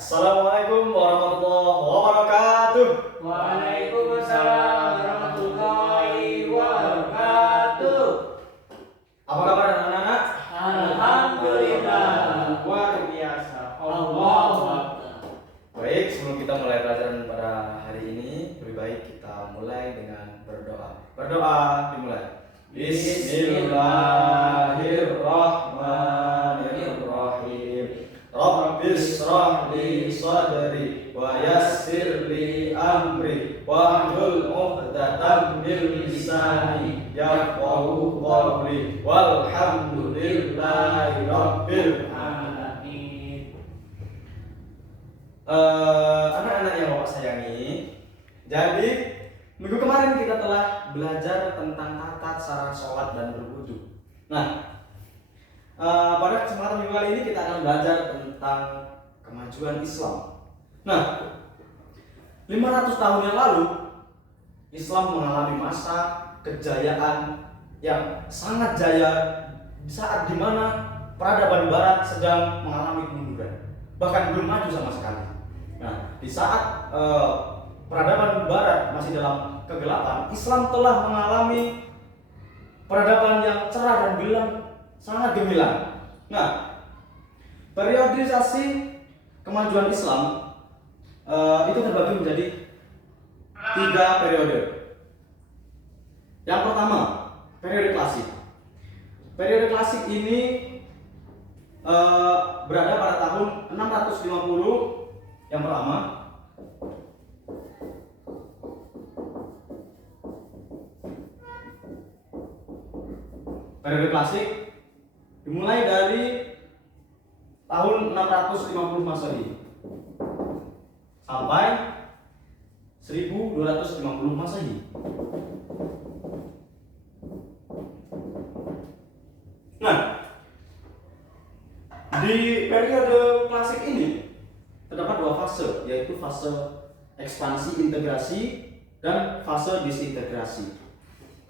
Assalamualaikum warahmatullahi wabarakatuh. Waalaikumsalam warahmatullahi wabarakatuh. Apa kabar anak-anak? Alhamdulillah, luar biasa. Allahu Akbar. Baik, sebelum kita mulai pelajaran pada hari ini, lebih baik kita mulai dengan berdoa. Berdoa dimulai. Bismillahirrahmanirrahim. Rabbis shrah li sadri wa yassir li amri wahlul 'uqdatam min lisani yafqahu qawli walhamdulillahi rabbil Alamin. Anak-anak yang Bapak sayangi, jadi minggu kemarin kita telah belajar tentang tata cara sholat dan berwudu. Nah, pada kesempatan minggu kali ini kita akan belajar tentang kemajuan Islam. Nah, 500 tahun yang lalu Islam mengalami masa kejayaan yang sangat jaya saat dimana peradaban Barat sedang mengalami kemunduran, bahkan belum maju sama sekali. Nah, di saat peradaban Barat masih dalam kegelapan, Islam telah mengalami peradaban yang cerah dan sangat gemilang. Nah, periodisasi kemajuan Islam itu terbagi menjadi 3 periode. Yang pertama, periode klasik. Periode klasik ini berada pada tahun 650 yang pertama. Periode klasik dimulai dari tahun 650 Masehi sampai 1250 Masehi. Nah, di periode klasik ini terdapat 2 fase, yaitu fase ekspansi integrasi dan fase disintegrasi.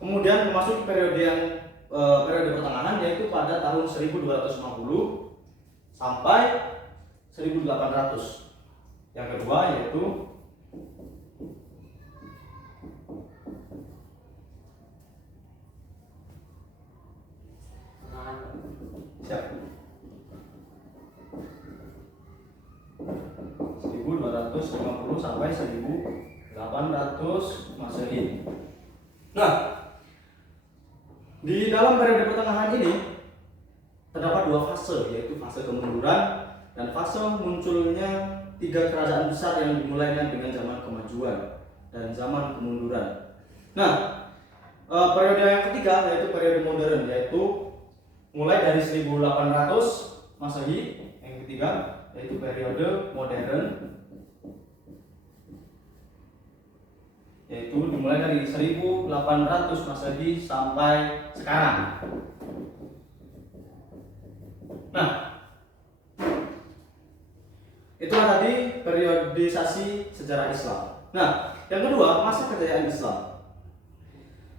Kemudian memasuki periode pertengahan, yaitu pada tahun 1250 sampai 1800. Yang kedua yaitu siap 1250 sampai 1800 Masehi. Nah, di dalam periode pertengahan ini terdapat 2 fase, yaitu fase kemunduran dan fase munculnya 3 kerajaan besar yang dimulainya dengan zaman kemajuan dan zaman kemunduran. Nah, periode yang ketiga yaitu periode modern, yaitu mulai dari 1800 Masehi. Yang ketiga yaitu periode modern, yaitu dimulai dari 1800 Masehi sampai sekarang. Nah, itulah tadi periodisasi sejarah Islam. Nah, yang kedua, masa kejayaan Islam.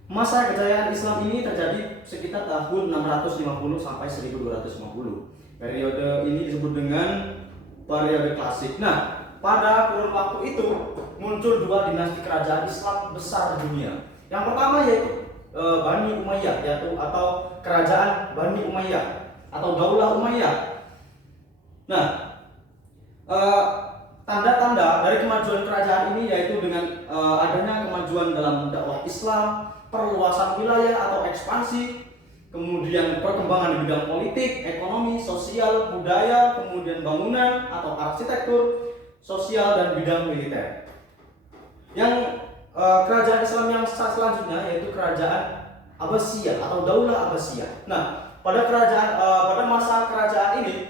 Masa kejayaan Islam ini terjadi sekitar tahun 650 sampai 1250. Periode ini disebut dengan periode klasik. Nah, pada kurun waktu itu muncul 2 dinasti kerajaan Islam besar di dunia. Yang pertama yaitu Bani Umayyah, atau kerajaan Bani Umayyah atau Daulah Umayyah. Nah, tanda-tanda dari kemajuan kerajaan ini yaitu dengan adanya kemajuan dalam dakwah Islam, perluasan wilayah atau ekspansi, kemudian perkembangan di bidang politik, ekonomi, sosial, budaya, kemudian bangunan atau arsitektur, sosial, dan bidang militer. Yang kerajaan Islam yang selanjutnya yaitu kerajaan Abbasiyah atau Daulah Abbasiyah. Nah, pada masa kerajaan ini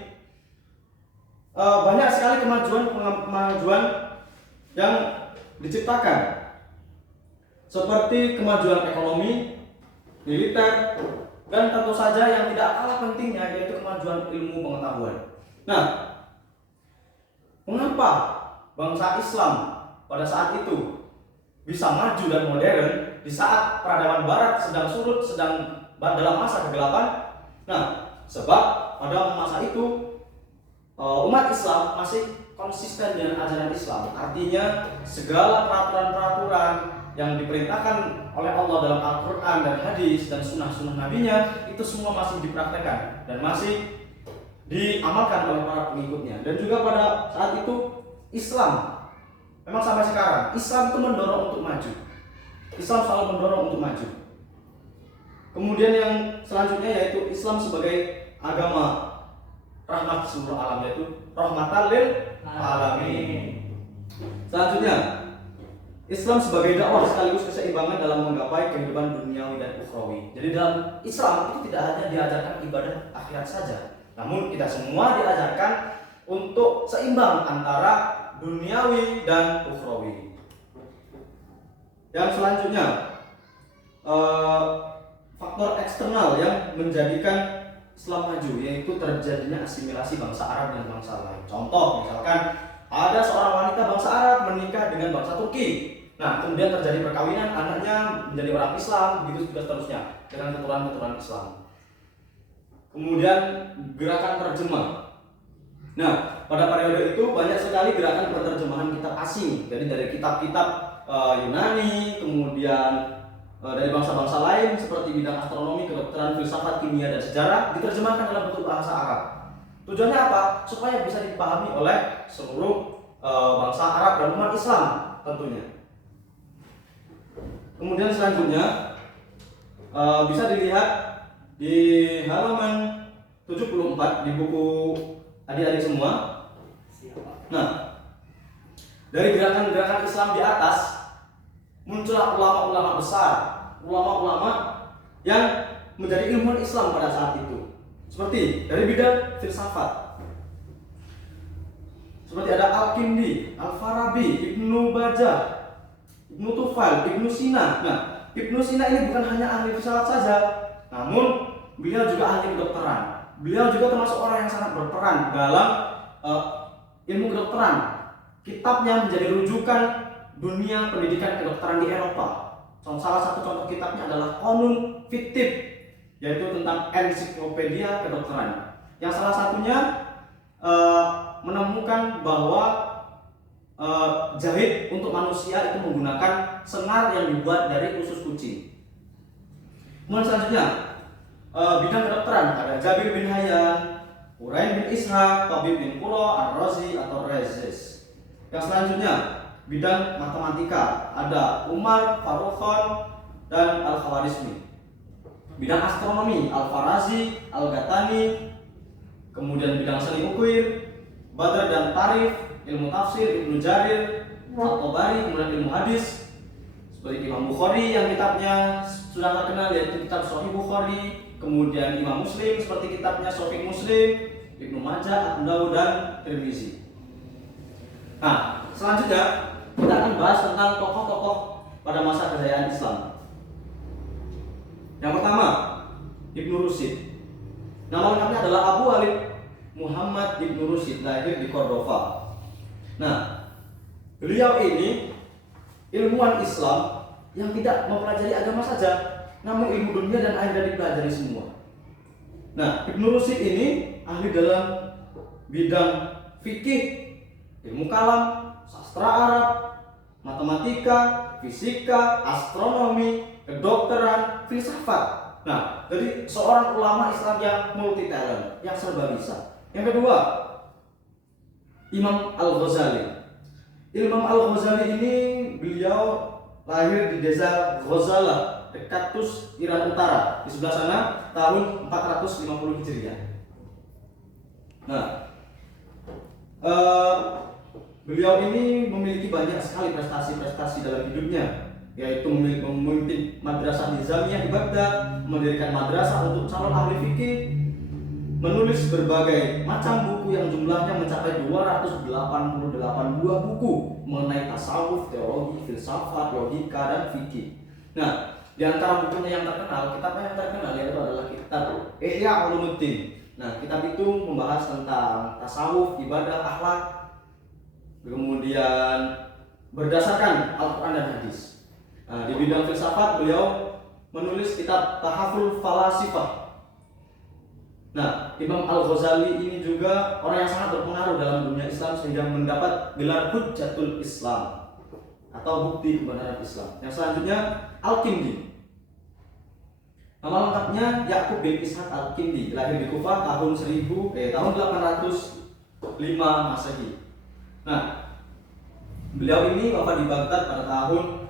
banyak sekali kemajuan yang diciptakan, seperti kemajuan ekonomi, militer, dan tentu saja yang tidak kalah pentingnya yaitu kemajuan ilmu pengetahuan. Nah, mengapa bangsa Islam pada saat itu bisa maju dan modern di saat peradaban Barat sedang dalam masa kegelapan? Nah, sebab pada masa itu umat Islam masih konsisten dengan ajaran Islam. Artinya segala peraturan-peraturan yang diperintahkan oleh Allah dalam Al-Quran dan hadis dan sunnah-sunnah nabinya itu semua masih dipraktekkan dan masih diamalkan oleh para pengikutnya. Dan juga pada saat itu Islam memang sampai sekarang Islam itu mendorong untuk maju. Islam selalu mendorong untuk maju. Kemudian yang selanjutnya yaitu Islam sebagai agama rahmat seluruh alam, yaitu rahmatan lil alamin. Selanjutnya Islam sebagai dakwah sekaligus keseimbangan dalam menggapai kehidupan duniawi dan ukhrawi. Jadi dalam Islam itu tidak hanya diajarkan ibadah akhirat saja, namun kita semua diajarkan untuk seimbang antara duniawi dan ukhrawi. Yang selanjutnya faktor eksternal yang menjadikan Islam maju, yaitu terjadinya asimilasi bangsa Arab dan bangsa lain. Contoh, misalkan ada seorang wanita bangsa Arab menikah dengan bangsa Turki. Nah, kemudian terjadi perkawinan, anaknya menjadi orang Islam, begitu juga seterusnya dengan keturunan-keturunan Islam. Kemudian gerakan terjemah. Nah, pada periode itu banyak sekali gerakan penerjemahan kitab asing. Jadi dari kitab-kitab Yunani, kemudian dari bangsa-bangsa lain seperti bidang astronomi, kedokteran, filsafat, kimia, dan sejarah diterjemahkan dalam bentuk bahasa Arab. Tujuannya apa? Supaya bisa dipahami oleh seluruh bangsa Arab dan umat Islam tentunya. Kemudian selanjutnya bisa dilihat di halaman 74 di buku adik-adik semua. Nah, dari gerakan-gerakan Islam di atas muncullah ulama-ulama besar, ulama-ulama yang menjadi ilmuwan Islam pada saat itu. Seperti dari bidang filsafat, seperti ada Al-Kindi, Al-Farabi, Ibnu Bajjah, Ibnu Tufail, Ibnu Sina. Nah, Ibnu Sina ini bukan hanya ahli filsafat saja, namun beliau juga ahli kedokteran. Beliau juga termasuk orang yang sangat berperan dalam ilmu kedokteran. Kitabnya menjadi rujukan dunia pendidikan kedokteran di Eropa. Salah satu contoh kitabnya adalah Qanun Fittib, yaitu tentang ensiklopedia kedokteran. Yang salah satunya menemukan bahwa jahit untuk manusia itu menggunakan senar yang dibuat dari usus kucing. Kemudian selanjutnya bidang kedokteran ada Jabir bin Hayyan, Urain bin Ishaq, Tabib bin Qura, Ar-Razi atau Rezes. Yang selanjutnya bidang matematika ada Umar, Farukhan, dan Al-Khawarizmi. Bidang astronomi Al-Farazi, Al-Ghatani. Kemudian bidang seni ukir Badr dan Tarif, ilmu tafsir Ibnu Jarir, At-Tabari, kemudian ilmu hadis seperti Imam Bukhari yang kitabnya sudah terkenal yaitu kitab Sahih Bukhari, kemudian Imam Muslim seperti kitabnya Sahih Muslim, Ibnu Majah, Abu Dawud, dan Tirmizi. Nah, selanjutnya kita akan bahas tentang tokoh-tokoh pada masa kejayaan Islam. Yang pertama, Ibnu Rusyid. Nama lengkapnya adalah Abu Walid Muhammad Ibnu Rusyid, lahir di Cordova. Nah, beliau ini ilmuwan Islam yang tidak mempelajari agama saja, namun ilmu dunia dan akhirat dipelajari semua. Nah, Ibnu Rusyid ini ahli dalam bidang fikih, ilmu kalam, sastra Arab, matematika, fisika, astronomi, kedokteran, filsafat. Nah, jadi seorang ulama Islam yang multi talent, yang serba bisa. Yang kedua, Imam Al-Ghazali. Imam Al-Ghazali ini beliau lahir di desa Ghazalah, dekat Tus, Iran Utara. Di sebelah sana tahun 450 Hijriah. Nah, beliau ini memiliki banyak sekali prestasi-prestasi dalam hidupnya, yaitu memimpin madrasah Nizamiyah di Baghdad, mendirikan madrasah untuk calon ahli fikih, menulis berbagai macam buku yang jumlahnya mencapai 288 buah buku mengenai tasawuf, teologi, filsafat, logika, dan fikih. Nah, di antara bukunya yang terkenal, kitabnya yang terkenal yaitu adalah kitab Ihya Ulumuddin. Nah, kitab itu membahas tentang tasawuf, ibadah, akhlak, kemudian berdasarkan Al-Quran dan hadis. Nah, di bidang filsafat beliau menulis kitab Tahaful Falasifah. Nah, Imam Al-Ghazali ini juga orang yang sangat berpengaruh dalam dunia Islam sehingga mendapat gelar Hujjatul Islam atau bukti kebenaran Islam. Yang selanjutnya Al-Kindi. Nama lengkapnya Ya'qub bin Ishaq Al-Kindi, lahir di Kufah tahun 805 Masehi. Nah, beliau ini wafat di Baghdad pada tahun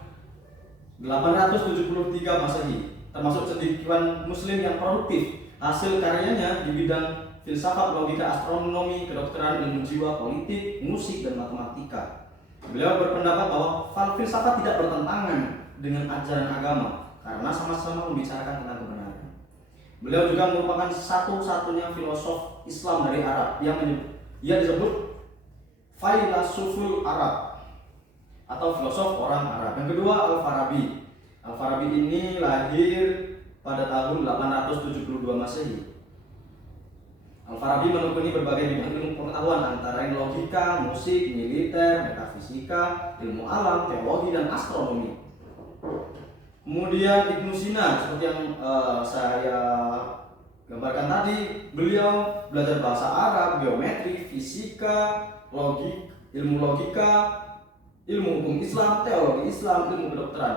873 Masehi, termasuk cendekiawan muslim yang produktif. Hasil karyanya di bidang filsafat, logika, astronomi, kedokteran, ilmu jiwa, politik, musik, dan matematika. Beliau berpendapat bahwa filsafat tidak bertentangan dengan ajaran agama karena sama-sama membicarakan tentang kebenaran. Beliau juga merupakan satu-satunya filosof Islam dari Arab yang disebut Failasuful Arab atau filosof orang Arab. Yang kedua Al-Farabi. Al-Farabi ini lahir pada tahun 872 Masehi. Al-Farabi menekuni berbagai bidang ilmu pengetahuan antara lain logika, musik, militer, metafisika, ilmu alam, teologi, dan astronomi. Kemudian Ibnu Sina, seperti yang saya gambarkan tadi, beliau belajar bahasa Arab, geometri, fisika, ilmu logika, ilmu hukum Islam, teologi Islam, ilmu kedokteran.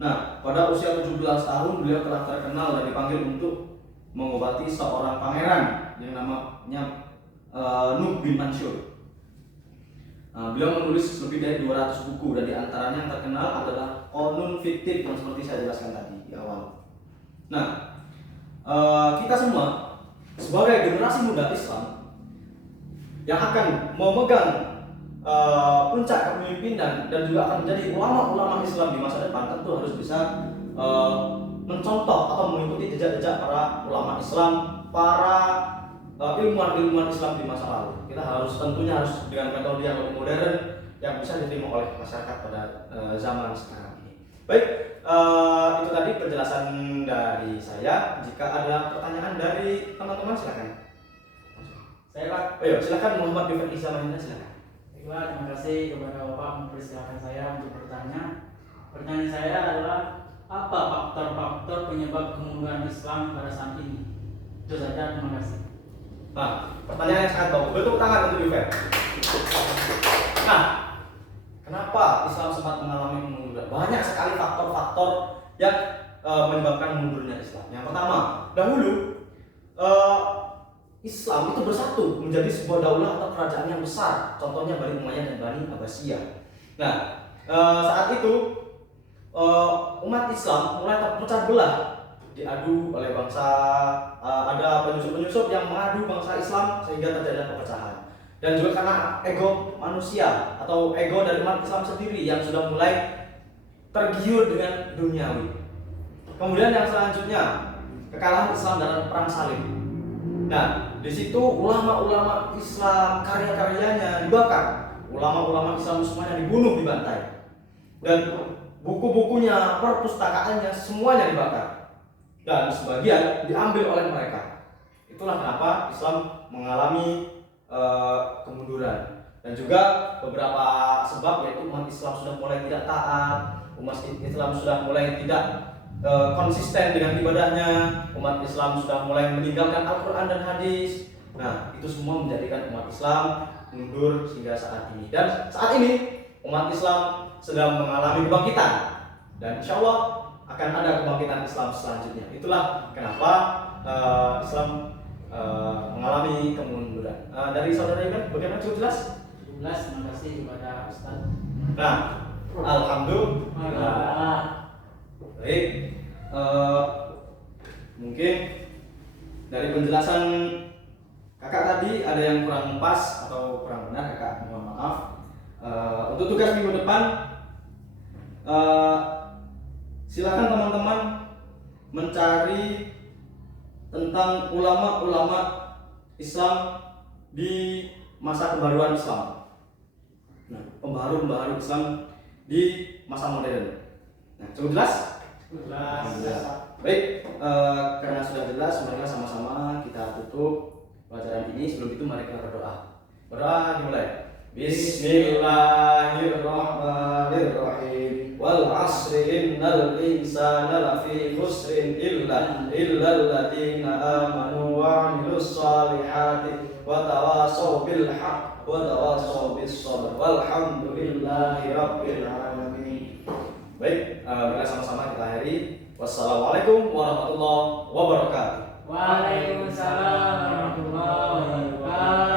Nah, pada usia 17 tahun beliau telah terkenal dan dipanggil untuk mengobati seorang pangeran yang namanya Nuh bin Mansur. Beliau menulis lebih dari 200 buku dan diantaranya yang terkenal adalah Qanun Fiktif yang seperti saya jelaskan tadi di awal. Nah, kita semua sebagai generasi muda Islam yang akan memegang puncak kepemimpinan dan juga akan menjadi ulama-ulama Islam di masa depan tentu harus bisa mencontoh atau mengikuti jejak-jejak para ulama Islam, para ilmuwan-ilmuwan Islam di masa lalu. Kita tentunya harus dengan metode yang lebih modern yang bisa diterima oleh masyarakat pada zaman sekarang ini. Baik, itu tadi penjelasan dari saya. Jika ada pertanyaan dari teman-teman silakan. Saya Pak. Ayo, silakan Muhammad bin Izamanina, silakan. Baiklah, terima kasih kepada Bapak mempersilahkan saya untuk bertanya. Pertanyaan saya adalah apa faktor-faktor penyebab kemunduran Islam pada saat ini? Itu saja, terima kasih. Nah, pertanyaan yang sangat bagus. Bentuk tangan untuk Yufet. Nah, kenapa Islam sempat mengalami kemunduran? Banyak sekali faktor-faktor yang menyebabkan mundurnya Islam. Yang pertama, dahulu Islam itu bersatu menjadi sebuah daulah atau kerajaan yang besar. Contohnya Bani Umayyah dan Bani Abbasiyah. Nah, saat itu umat Islam mulai terpecah belah, diadu oleh bangsa, ada penyusup-penyusup yang mengadu bangsa Islam sehingga terjadi perpecahan. Dan juga karena ego manusia atau ego dari umat Islam sendiri yang sudah mulai tergiur dengan duniawi. Kemudian yang selanjutnya, kekalahan Islam dalam perang salib. Nah, di situ ulama-ulama Islam karya-karyanya dibakar, ulama-ulama Islam semuanya dibunuh, dibantai, dan buku-bukunya, perpustakaannya semuanya dibakar, dan sebagian diambil oleh mereka. Itulah kenapa Islam mengalami kemunduran. Dan juga beberapa sebab, yaitu umat Islam sudah mulai tidak taat, umat Islam sudah mulai tidak konsisten dengan ibadahnya, umat Islam sudah mulai meninggalkan Al-Quran dan hadis. Nah, itu semua menjadikan umat Islam mundur hingga saat ini. Dan saat ini umat Islam sedang mengalami kebangkitan, dan insya Allah akan ada kebangkitan Islam selanjutnya. Itulah kenapa Islam mengalami kemunduran. Dari saudara Iman, bagaimana, cukup jelas? Cukup jelas, terima kasih kepada Ustaz. Nah, alhamdulillah. Baik, mungkin dari penjelasan kakak tadi ada yang kurang pas atau kurang benar, kakak mohon maaf. Untuk tugas minggu depan, silakan teman-teman mencari tentang ulama-ulama Islam di masa kebaruan Islam. Nah, pembaharu Islam di masa modern. Nah, cukup jelas? Jelas. Baik, karena sudah jelas, mari sama-sama kita tutup pelajaran ini. Sebelum itu mari kita berdoa. Berdoa dimulai. Bismillahirrahmanirrahim. Wal 'ashri innal insana lafi khusrin illa alladziina aamanu wa 'amilus shalihati wa tawashaw bil haqq wa tawashaw bis sabr. Walhamdulillahi rabbil alamin. Baik, mari sama-sama kita akhiri. Wassalamualaikum warahmatullahi wabarakatuh. Waalaikumsalam warahmatullahi wabarakatuh.